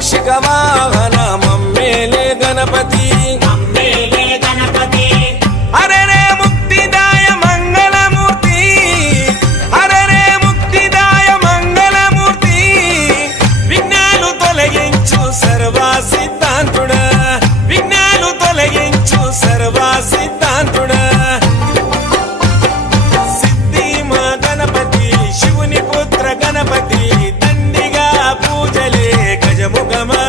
మూషిక వాహన మమ్మేలే గణపతి హరే రే ముక్తిదాయ మంగళమూర్తి హరే రే ముక్తిదాయ మంగళమూర్తి విఘ్నాలు తొలగించు సర్వా సిద్ధాంతుడా విఘ్నాలు తొలగించు సర్వా సిద్ధాంతుడా సిద్ధి మా గణపతి శివుని పుత్ర గణపతి దండిగా పూజలే గజముఖమా